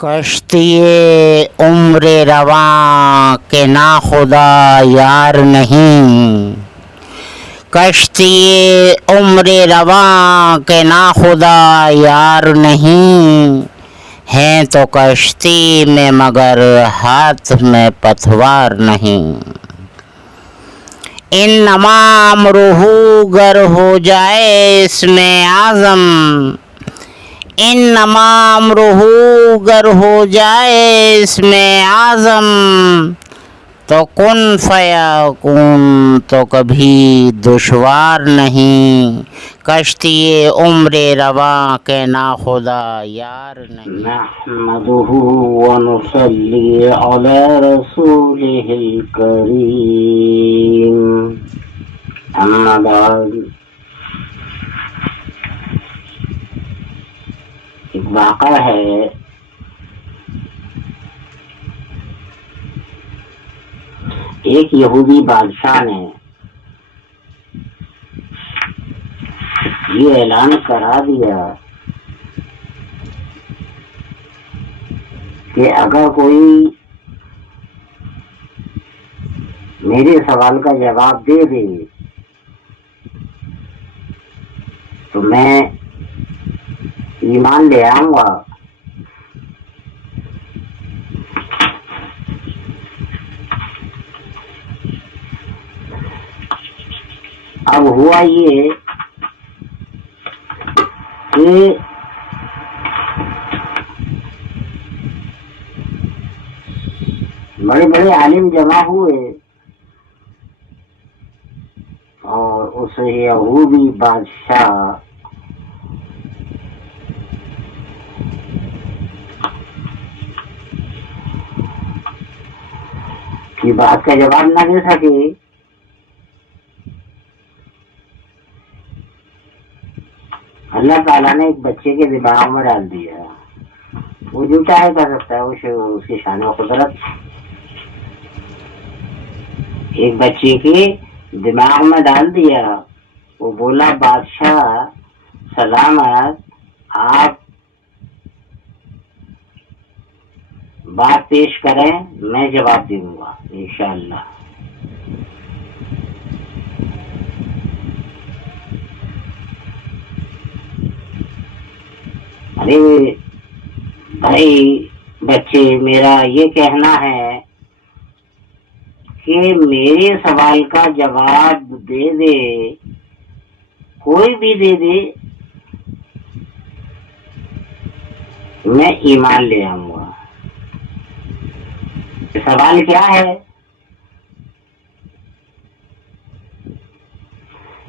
کشتی عمر رواں کے ناخدا یار نہیں، کشتی عمر رواں کے ناخدا یار نہیں، ہیں تو کشتی میں مگر ہاتھ میں پتوار نہیں۔ انما امرہ گر ہو جائے اس میں اعظم، انما امرہ گر ہو جائے اس میں اعظم، تو کن فیکون تو کبھی دشوار نہیں، کشتی عمر رواں کے ناخدا یار نہیں۔ نحمدہ ونصلی علی رسولہ الکریم، اما بعد۔ ایک واقعہ ہے، ایک یہودی بادشاہ نے یہ اعلان کرا دیا کہ اگر کوئی میرے سوال کا جواب دے دے تو میں ایمان لے آؤں گا۔ اب ہوا یہ کہ بڑے بڑے عالم جمع ہوئے اور اس یہودی بادشاہ کی بات کا جواب نہ دے سکے۔ اللہ تعالیٰ نے ایک بچے کے دماغ میں ڈال دیا، وہ جو چاہے کر سکتا ہے، اس کی شان و قدرت۔ ایک بچے کے دماغ میں ڈال دیا، وہ بولا بادشاہ سلامت، آپ بات پیش کریں، میں جواب دوں گا انشاءاللہ۔ ارے بھائی بچے، میرا یہ کہنا ہے کہ میرے سوال کا جواب دے دے، کوئی بھی دے دے، میں ایمان لے آؤں گا۔ سوال کیا ہے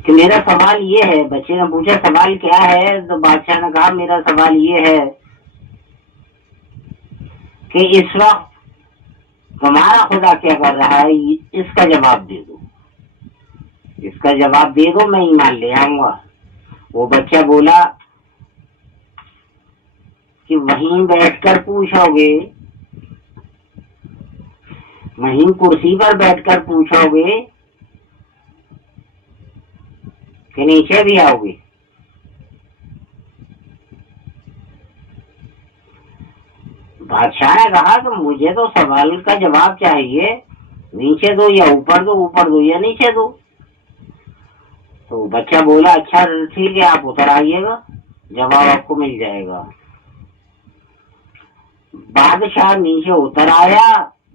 کہ میرا سوال یہ ہے، بچے نے پوچھا سوال کیا ہے، تو بادشاہ نے کہا میرا سوال یہ ہے کہ اس وقت تمہارا خدا کیا کر رہا ہے، اس کا جواب دے دو، اس کا جواب دے دو، میں ایمان لے آؤں گا۔ وہ بچہ بولا کہ وہیں بیٹھ کر پوچھو گے، وہیں کرسی پر بیٹھ کر پوچھو گے کہ نیچے بھی آؤ گے؟ بادشاہ نے کہا کہ مجھے تو سوال کا جواب چاہیے، نیچے دو یا اوپر دو، اوپر دو یا نیچے دو۔ تو بچہ بولا اچھا ٹھیک ہے، آپ اتر آئیے گا، جواب آپ کو مل جائے گا۔ بادشاہ نیچے اتر آیا،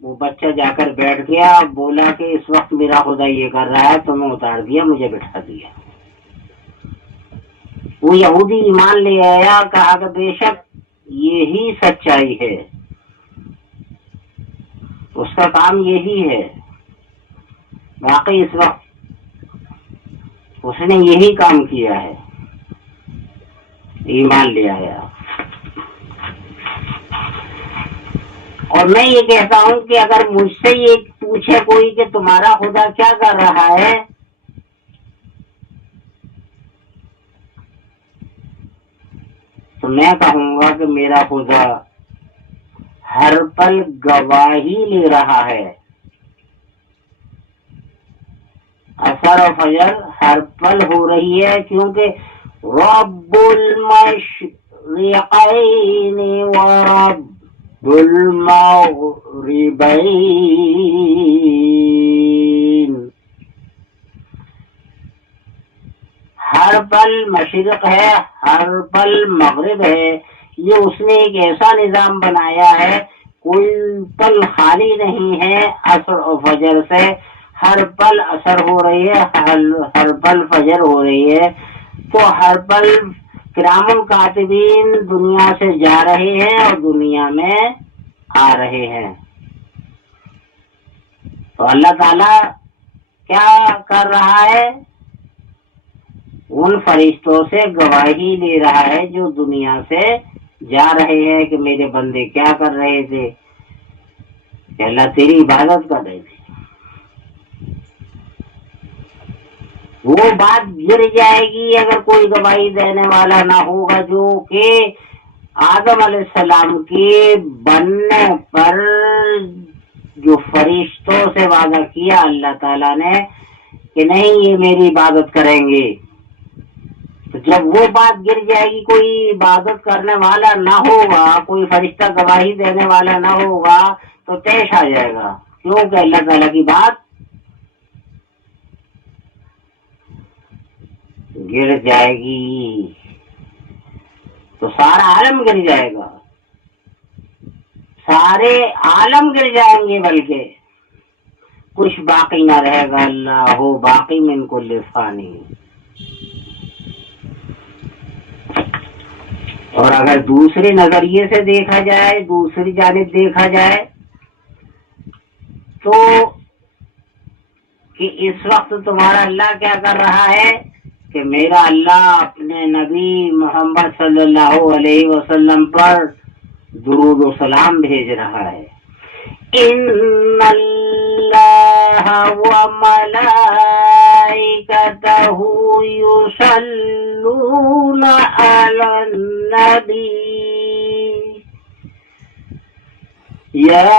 وہ بچہ جا کر بیٹھ گیا، بولا کہ اس وقت میرا خدا یہ کر رہا ہے، تو میں اتار دیا، مجھے بٹھا دیا۔ وہ یہودی ایمان لے آیا، کہا کہ بے شک یہی سچائی ہے، اس کا کام یہی ہے، واقعی اس وقت اس نے یہی کام کیا ہے، ایمان لے آیا۔ اور میں یہ کہتا ہوں کہ اگر مجھ سے یہ پوچھے کوئی کہ تمہارا خدا کیا کر رہا ہے، تو میں کہوں گا کہ میرا خدا ہر پل گواہی لے رہا ہے، اثر و فجر ہر پل ہو رہی ہے، کیونکہ رب المشرقین و رب المغربین، ہر پل مشرق ہے، ہر پل مغرب ہے. یہ اس نے ایک ایسا نظام بنایا ہے، کوئی پل خالی نہیں ہے عصر و فجر سے. ہر پل اثر ہو رہی ہے، ہر پل فجر ہو رہی ہے. تو ہر پل کرام الکاتبین دنیا سے جا رہے ہیں اور دنیا میں آ رہے ہیں. تو اللہ تعالی کیا کر رہا ہے؟ ان فرشتوں سے گواہی لے رہا ہے جو دنیا سے جا رہے ہیں کہ میرے بندے کیا کر رہے تھے، کہ اللہ تیری عبادت کر رہے تھے. وہ بات گر جائے گی اگر کوئی گواہی دینے والا نہ ہوگا، جو کہ آدم علیہ السلام کے بننے پر جو فرشتوں سے وعدہ کیا اللہ تعالیٰ نے کہ نہیں یہ میری عبادت کریں گے، تو جب وہ بات گر جائے گی، کوئی عبادت کرنے والا نہ ہوگا، کوئی فرشتہ گواہی دینے والا نہ ہوگا، تو پیش آ جائے گا. کیونکہ اللہ تعالیٰ کی بات گر جائے گی تو سارا عالم گر جائے گا، سارے عالم گر جائیں گے، بلکہ کچھ باقی نہ رہے گا. اللہ ہو باقی من کل فانی. اور اگر دوسرے نظریے سے دیکھا جائے، دوسری جانب دیکھا جائے، تو کہ اس وقت تمہارا اللہ کیا کر رہا ہے کہ میرا اللہ اپنے نبی محمد صلی اللہ علیہ وسلم پر درود و سلام بھیج رہا ہے. ان اللہ وملائکتہ یصلون علی النبی یا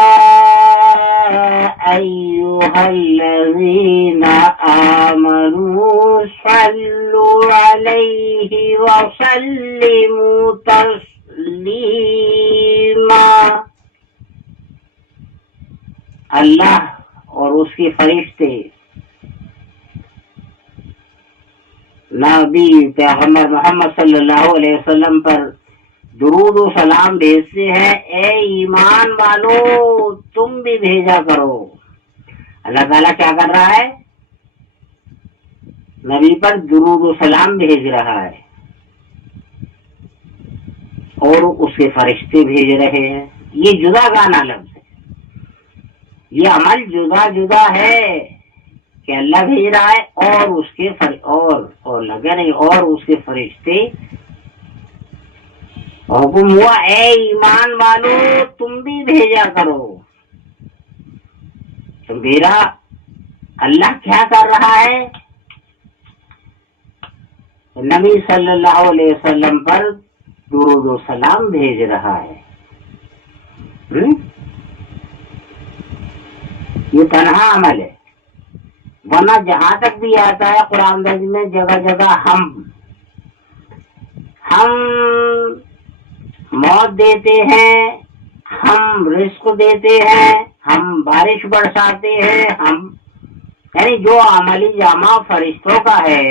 ایھا الذین آمنوا صلوا علیہ وسلموا تسلیما. اللہ اور اس کے فرشتے نبی پیغمبر محمد صلی اللہ علیہ وسلم پر درود و سلام بھیجتے ہیں. اے ایمان والو تم بھی بھیجا کرو. اللہ تعالیٰ کیا کر رہا ہے؟ نبی پر درود و سلام بھیج رہا ہے اور اس کے فرشتے بھیج رہے ہیں. یہ جدا گانا لفظ ہے، یہ عمل جدا جدا ہے کہ اللہ بھیج رہا ہے اور اس کے اور لگے نہیں اور اس کے فرشتے. حکم ہوا اے ایمان والو تم بھی بھیجا کرو. تو میرا اللہ کیا کر رہا ہے؟ نبی صلی اللہ علیہ وسلم پر درود و سلام بھیج رہا ہے. یہ تنہا عمل ہے، ورنہ جہاں تک بھی آتا ہے قرآن میں جگہ جگہ ہم موت دیتے ہیں، ہم رزق دیتے ہیں، ہم بارش برساتے ہیں، ہم یعنی جو عملی جامہ فرشتوں کا ہے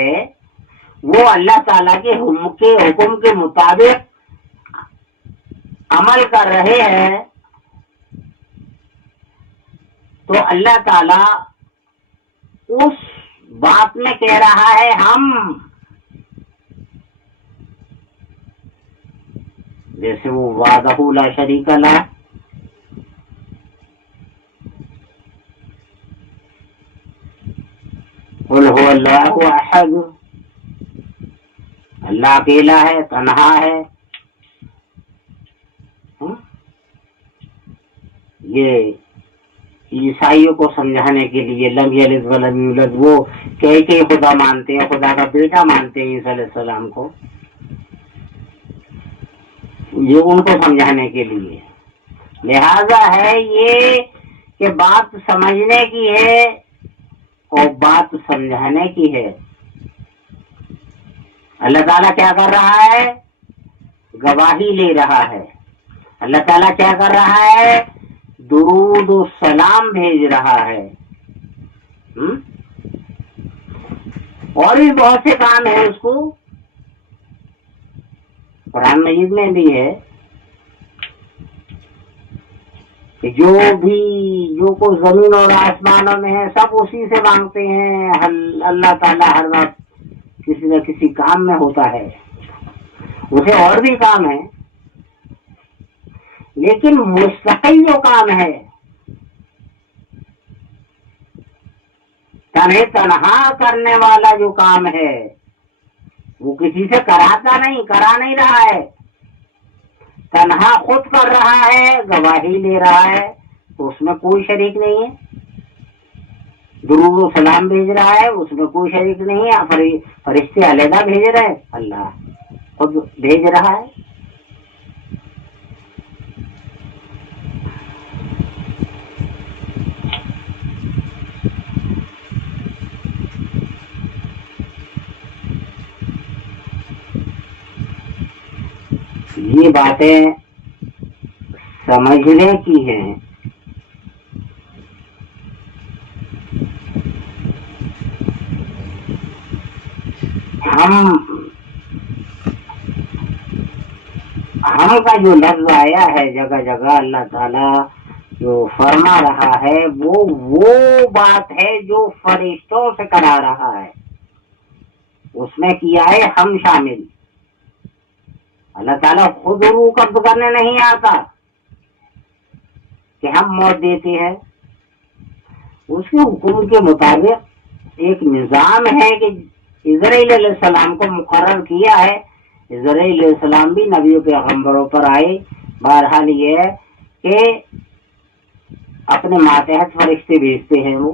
وہ اللہ تعالیٰ کے حکم کے مطابق عمل کر رہے ہیں. تو اللہ تعالیٰ اس بات میں کہہ رہا ہے ہم، جیسے وہ وحدہ لا شریک لہ، قل هو اللہ احد، اللہ اکیلا ہے، تنہا ہے. یہ عیسائیوں کو سمجھانے کے لیے لم یلد ولم یولد، وہ کہ خدا مانتے ہیں، خدا کا بیٹا مانتے ہیں عیسیٰ علیہ السلام کو، یہ ان کو سمجھانے کے لیے. لہذا ہے یہ کہ بات سمجھنے کی ہے اور بات سمجھانے کی ہے. اللہ تعالیٰ کیا کر رہا ہے؟ گواہی لے رہا ہے. اللہ تعالیٰ کیا کر رہا ہے؟ درود و سلام بھیج رہا ہے. اور بھی بہت سے کام ہیں اس کو. قرآن مجید میں بھی ہے کہ جو کوئی زمین اور آسمانوں میں ہے سب اسی سے مانگتے ہیں. اللہ تعالیٰ ہر وقت کسی نہ کسی کام میں ہوتا ہے. اسے اور بھی کام ہے لیکن مستقل جو کام ہے، تنہا کرنے والا جو کام ہے، وہ کسی سے کرا نہیں رہا ہے. تنہا خود کر رہا ہے، گواہی لے رہا ہے، تو اس میں کوئی شریک نہیں ہے. درود و سلام بھیج رہا ہے، اس میں کوئی شریک نہیں ہے. فرشتے علیحدہ بھیج رہے ہیں، اللہ خود بھیج رہا ہے. یہ باتیں سمجھنے کی ہیں. ہم کا جو لفظ آیا ہے جگہ جگہ، اللہ تعالیٰ جو فرما رہا ہے وہ بات ہے جو فرشتوں سے کرا رہا ہے. اس میں کیا ہے ہم شامل. اللہ تعالیٰ خود روح قبض کرنے نہیں آتا کہ ہم موت دیتے ہیں. اس کے حکم کے مطابق ایک نظام ہے کہ اسرائیل علیہ السلام کو مقرر کیا ہے. اسرائیل علیہ السلام بھی نبیوں کے پیغمبروں پر آئے. بہرحال یہ ہے کہ اپنے ماتحت فرشتے بھیجتے ہیں. وہ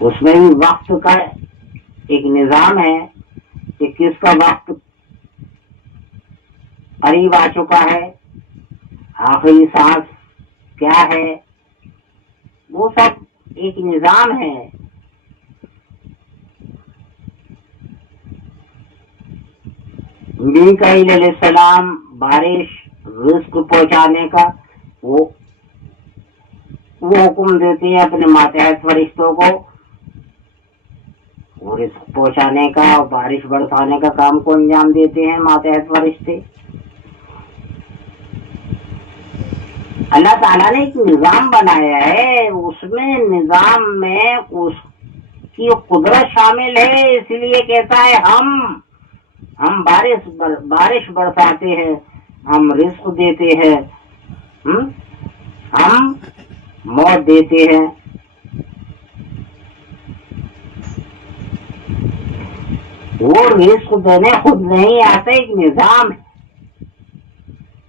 اس میں بھی وقت کا ایک نظام ہے کہ کس کا وقت قریب آ چکا ہے، آخری سانس کیا ہے، وہ سب ایک نظام ہے. میکائیل علیہ السلام بارش رزق پہنچانے کا وہ حکم دیتے ہیں اپنے ماتحت فرشتوں کو. وہ رزق پہنچانے کا اور بارش برسانے کا کام کو انجام دیتے ہیں ماتحت فرشتے. اللہ تعالیٰ نے ایک نظام بنایا ہے، اس میں نظام میں اس کی قدرت شامل ہے. اس لیے کہتا ہے ہم بارش برساتے ہیں، ہم رزق دیتے ہیں، ہم موت دیتے ہیں. وہ رزق دینے خود نہیں آتا، ایک نظام ہے.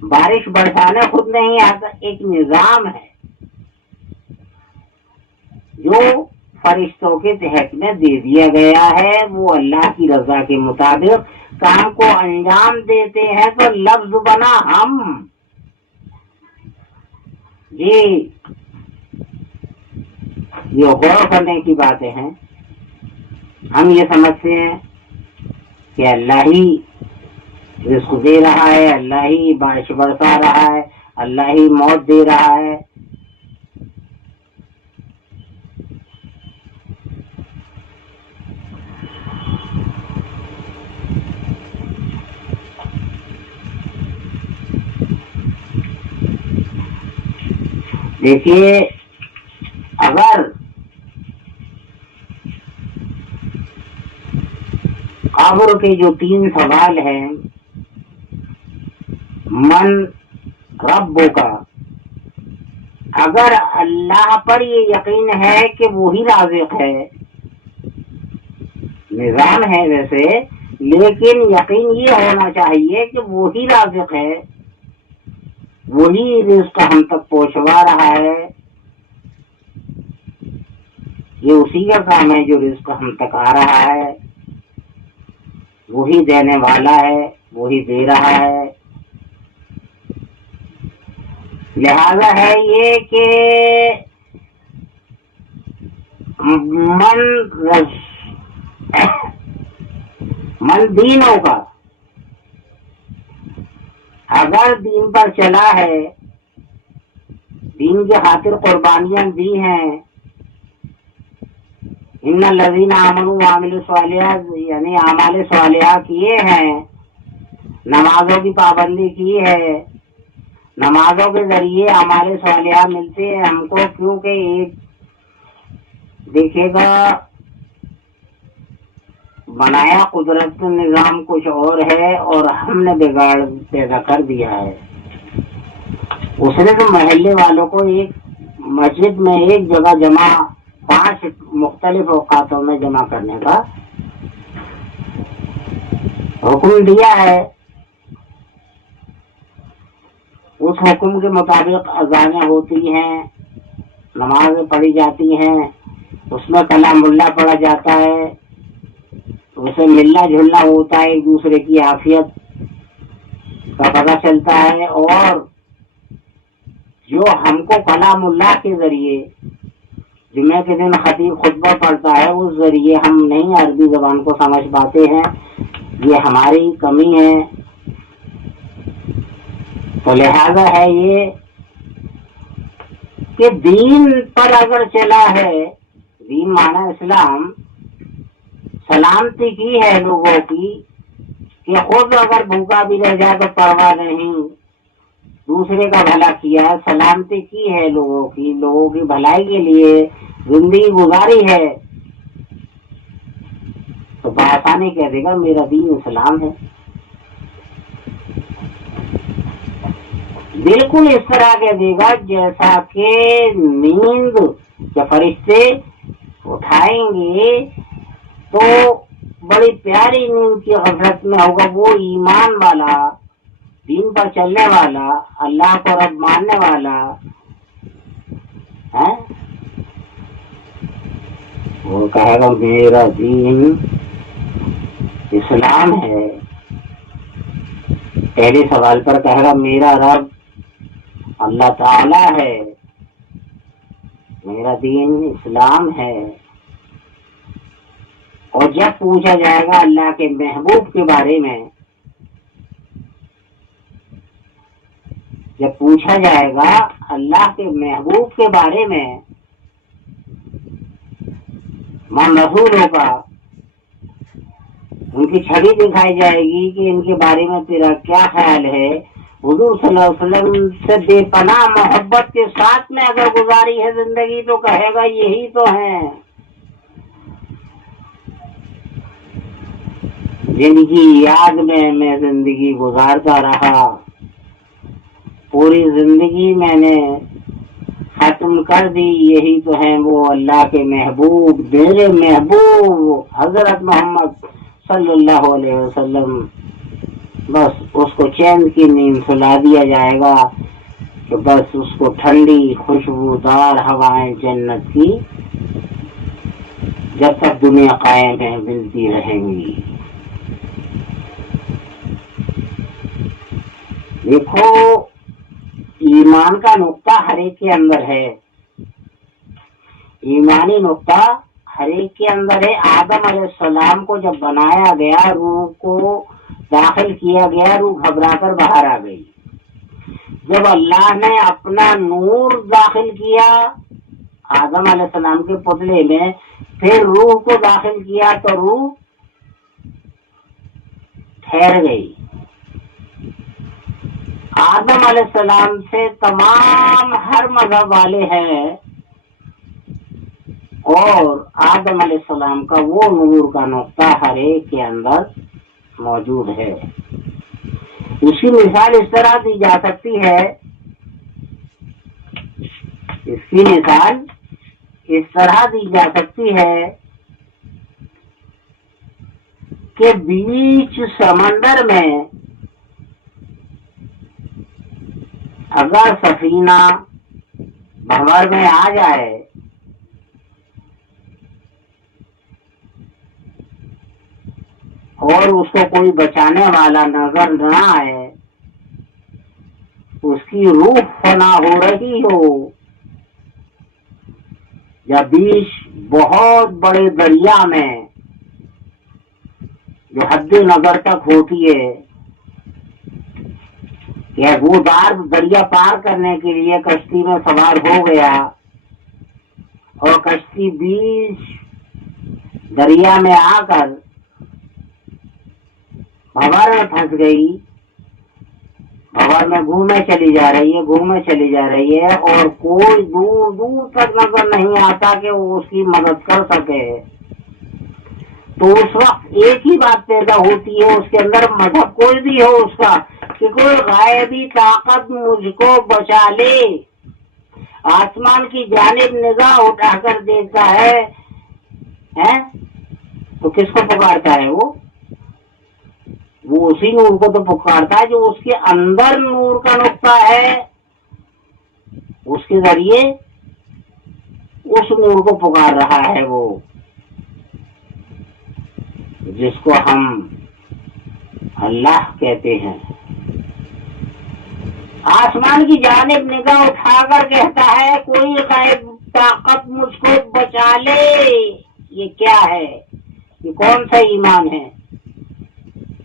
بارش برسانے خود نہیں آتا، ایک نظام ہے جو فرشتوں کے تحت میں دے دیا گیا ہے. وہ اللہ کی رضا کے مطابق کام کو انجام دیتے ہیں. تو لفظ بنا ہم. یہ غور کرنے کی باتیں ہیں. ہم یہ سمجھتے ہیں کہ اللہ ہی رزق دے رہا ہے، اللہ ہی بارش برسا رہا ہے، اللہ ہی موت دے رہا ہے. دیکھیے، اگر قبر کے جو 3 سوال ہیں، من رب کا، اگر اللہ پر یہ یقین ہے کہ وہی رازق ہے، نظام ہے ویسے، لیکن یقین یہ ہونا چاہیے کہ وہی رازق ہے، وہی رزق ہم تک پہنچوا رہا ہے. یہ اسی کا کام ہے جو رزق ہم تک آ رہا ہے. وہی دینے والا ہے، وہی دے رہا ہے. لہذا ہے یہ کہ من دینوں کا، اگر دین پر چلا ہے، دین کی خاطر قربانیاں دی ہیں، ان الذین آمنوا وعملوا الصالحات یعنی اعمال صالحہ کیے ہیں، نمازوں کی پابندی کی ہے، نمازوں کے ذریعے اعمال صالحہ ملتے ہیں ہم کو، کیونکہ ایک دیکھے گا بنایا قدرت کا نظام کچھ اور ہے اور ہم نے بگاڑ پیدا کر دیا ہے۔ اس نے تو محلے والوں کو ایک مسجد میں ایک جگہ جمع 5 مختلف اوقاتوں میں جمع کرنے کا حکم دیا ہے۔ اس حکم کے مطابق اذانیں ہوتی ہیں، نمازیں پڑھی جاتی ہیں، اس میں کلام اللہ پڑھا جاتا ہے، اسے ملنا جلنا ہوتا ہے، ایک دوسرے کی عافیت کا پتہ چلتا ہے، اور جو ہم کو کلام اللہ کے ذریعے جمعہ کے دن خطیب خطبہ پڑھتا ہے اس ذریعے ہم نہیں عربی زبان کو سمجھ پاتے ہیں، یہ ہماری کمی ہے۔ تو لہذا ہے یہ کہ دین پر اگر چلا ہے، دین مانا اسلام، سلامتی کی ہے لوگوں کی، کہ خود اگر بھوکا بھی رہ جائے تو پرواہ نہیں، دوسرے کا بھلا کیا، سلامتی کی ہے لوگوں کی، لوگوں کی بھلائی کے لیے زندگی گزاری ہے، تو بآسانی کہہ دے گا میرا دین اسلام ہے۔ بالکل اس طرح کہہ دے گا جیسا کہ نیند کے فرشتے اٹھائیں گے تو بڑی پیاری نیند کی غفلت میں ہوگا وہ ایمان والا، دین پر چلنے والا، اللہ کو رب ماننے والا ہے، وہ کہے گا میرا دین اسلام ہے۔ پہلے سوال پر کہے گا میرا رب اللہ تعالی ہے، میرا دین اسلام ہے۔ اور جب پوچھا جائے گا اللہ کے محبوب کے بارے میں، جب پوچھا جائے گا اللہ کے محبوب کے بارے میں، من رسولوں کا، ان کی چھوی دکھائی جائے گی کہ ان کے بارے میں تیرا کیا خیال ہے، حضور صلی اللہ علیہ وسلم سے بے پناہ محبت کے ساتھ میں اگر گزاری ہے زندگی تو کہے گا یہی تو ہیں جن کی یاد میں زندگی گزارتا رہا، پوری زندگی میں نے ختم کر دی، یہی تو ہیں وہ اللہ کے محبوب، میرے محبوب حضرت محمد صلی اللہ علیہ وسلم۔ بس اس کو چین کی نیند سلا دیا جائے گا کہ بس اس کو ٹھنڈی خوشبودار ہوائیں جنت کی جب تک دنیا قائم ہے ملتی رہیں گی۔ دیکھو ایمان کا نقطہ ہر ایک کے اندر ہے، ایمانی نقطہ ہر ایک کے اندر ہے۔ آدم علیہ السلام کو جب بنایا گیا، روح کو داخل کیا گیا، روح گھبرا کر باہر آ گئی۔ جب اللہ نے اپنا نور داخل کیا آدم علیہ السلام کے پتلے میں، پھر روح کو داخل کیا تو روح ٹھہر گئی۔ آدم علیہ السلام سے تمام ہر مذہب والے ہیں، اور آدم علیہ السلام کا وہ نور کا نقطہ ہر ایک کے اندر موجود ہے۔ اس کی مثال اس طرح دی جا سکتی ہے، اس کی مثال اس طرح دی جا سکتی ہے کہ بیچ سمندر میں اگر سفینہ بھنور میں آ جائے اور اس کو کوئی بچانے والا نظر نہ آئے، اس کی روح فنا ہو رہی ہو، یا بیچ بہت بڑے دریا میں جو حد نظر تک ہوتی ہے، کہ وہ دریا پار کرنے کے لیے کشتی میں سوار ہو گیا اور کشتی بیچ دریا میں آ کر بھنور میں پھنس گئی. بھنور میں گھومے چلی جا رہی ہے اور کوئی دور دور تک نظر نہیں آتا کہ وہ اس کی مدد کر سکے. تو اس وقت ایک ہی بات پیدا ہوتی ہے اس کے اندر، مذہب کوئی بھی ہو اس کا، کہ کوئی غائبی طاقت مجھ کو بچا لے. آسمان کی جانب نگاہ اٹھا کر دیکھتا ہے تو کس کو پکارتا ہے؟ وہ اسی نور کو تو پکارتا ہے جو اس کے اندر نور کا نقطہ ہے، اس کے ذریعے اس نور کو پکار رہا ہے، وہ جس کو ہم اللہ کہتے ہیں. آسمان کی جانب نگاہ اٹھا کر کہتا ہے کوئی غائب طاقت مجھ کو بچا لے. یہ کیا ہے؟ یہ کون سا ایمان ہے؟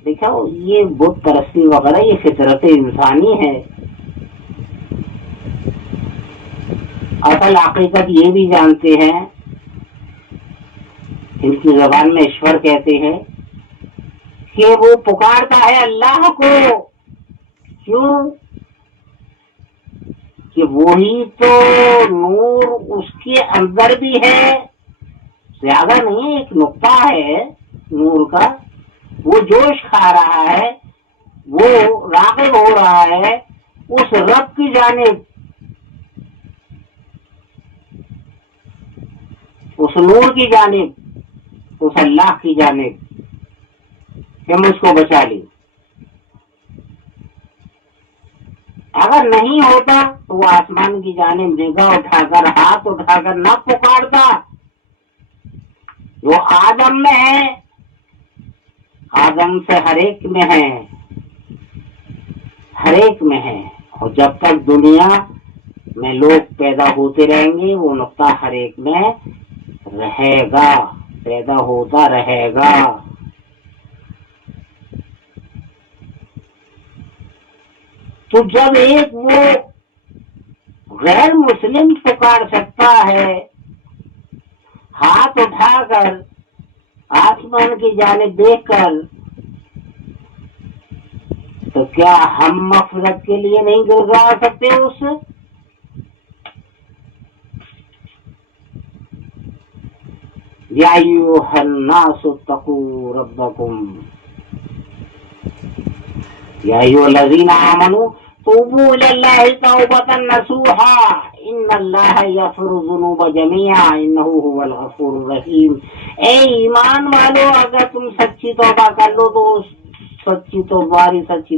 دیکھو یہ بت پرستی وغیرہ یہ فطرت انسانی ہے. اصل حقیقت یہ بھی جانتے ہیں، ان کی زبان میں ایشور کہتے ہیں کہ وہ پکارتا ہے اللہ کو. کیوں؟ کہ وہی تو نور اس کے اندر بھی ہے، زیادہ نہیں، ایک نقطہ ہے نور کا، وہ جوش کھا رہا ہے، وہ راغب ہو رہا ہے اس رب کی جانب، اس نور کی جانب، اس اللہ کی جانب کہ مجھ کو بچا لی. اگر نہیں ہوتا تو وہ آسمان کی جانب نگاہ اٹھا کر ہاتھ اٹھا کر نہ پکارتا. جو آدم میں ہے، آدم سے ہر ایک میں ہے، ہر ایک میں ہے، اور جب تک دنیا میں لوگ پیدا ہوتے رہیں گے وہ نقطہ ہر ایک میں رہے گا، پیدا ہوتا رہے گا. تو جب ایک وہ غیر مسلم پکار سکتا ہے ہاتھ اٹھا کر آسمان کی جانب دیکھ کر، تو کیا ہم مغفرت کے لیے نہیں گڑگڑا سکتے اس سے؟ یا ایھا الناس اتقوا ربکم یا ایھا الذین آمنوا توبوا الی اللہ توبۃ نصوحا ان اللہ یغفر الذنوب جميعا انہ هو الغفور الرحیم. اے ایمان والو، اگر تم سچی توبہ کر لو تو سچی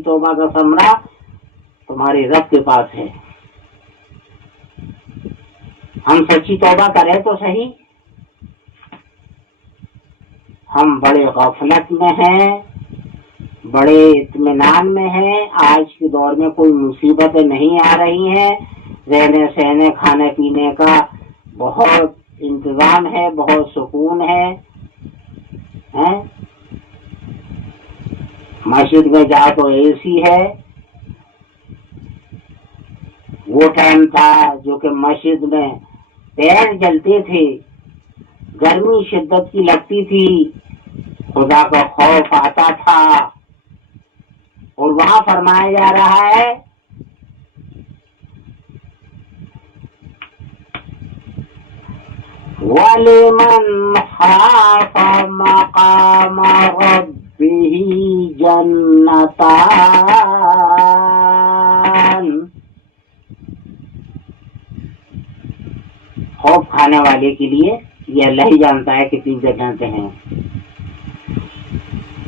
توبہ کا ثمرہ تمہارے رب کے پاس ہے. ہم سچی توبہ کریں تو صحیح، ہم بڑے غفلت میں ہیں، بڑے اطمینان میں ہیں. آج کے دور میں کوئی مصیبتیں نہیں آ رہی ہیں، رہنے سہنے کھانے پینے کا بہت انتظام ہے، بہت سکون ہے. مسجد میں جاؤ تو اے سی ہے. وہ ٹائم تھا جو کہ مسجد میں پیر جلتے تھے، گرمی شدت کی لگتی تھی، خدا کا خوف آتا تھا. اور وہاں فرمایا جا رہا ہے وَلِمَنْ خَافَ مَقَامَ رَبِّهِ جَنَّتَانِ. خوف کھانے والے کے لیے یہ اللہ ہی جانتا ہے کتنی جنتیں ہیں.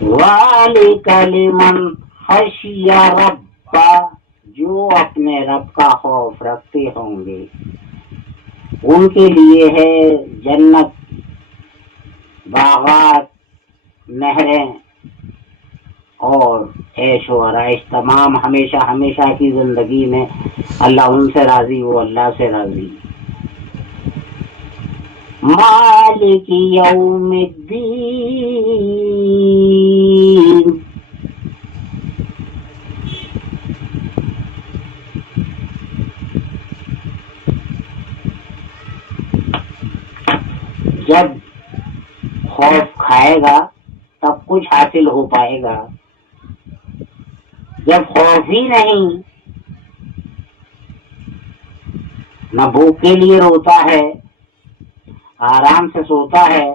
وَذَلِكَ لِمَنْ خَشِیَ رَبَّهُ، جو اپنے رب کا خوف رکھتے ہوں گے ان کے لیے ہے جنت، باغات، نہریں اور عیش و آرائش تمام ہمیشہ ہمیشہ کی زندگی میں. اللہ ان سے راضی، وہ اللہ سے راضی. مالک یوم الدین، خوف کھائے گا تب کچھ حاصل ہو پائے گا. جب خوف ہی نہیں، نہ بھوک کے لیے روتا ہے، آرام سے سوتا ہے،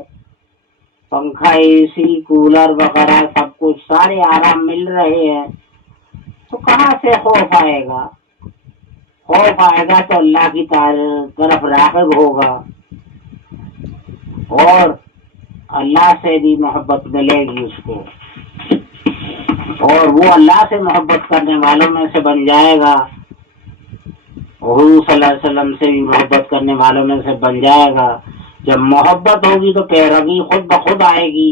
پنکھا اے سی کولر وغیرہ سب کچھ سارے آرام مل رہے ہیں، تو کہاں سے خوف آئے گا؟ خوف آئے گا تو اللہ کی طرف راغب ہوگا اور اللہ سے بھی محبت ملے گی اس کو، اور وہ اللہ سے محبت کرنے والوں میں سے بن جائے گا، حضور صلی اللہ علیہ وسلم سے بھی محبت کرنے والوں میں سے بن جائے گا. جب محبت ہوگی تو پیروی خود بخود آئے گی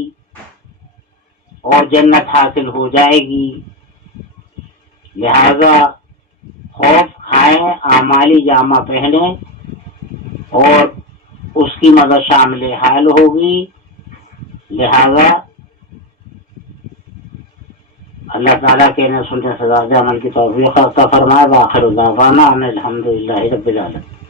اور جنت حاصل ہو جائے گی. لہذا خوف کھائیں، اعمالی جامہ پہنیں اور اس کی مدد شامل حال ہوگی. لہذا اللہ تعالیٰ کے نے سننے سے زیادہ عمل کی توفیق عطا فرمائے. وآخر دعوانا ان الحمد للہ رب العالمین.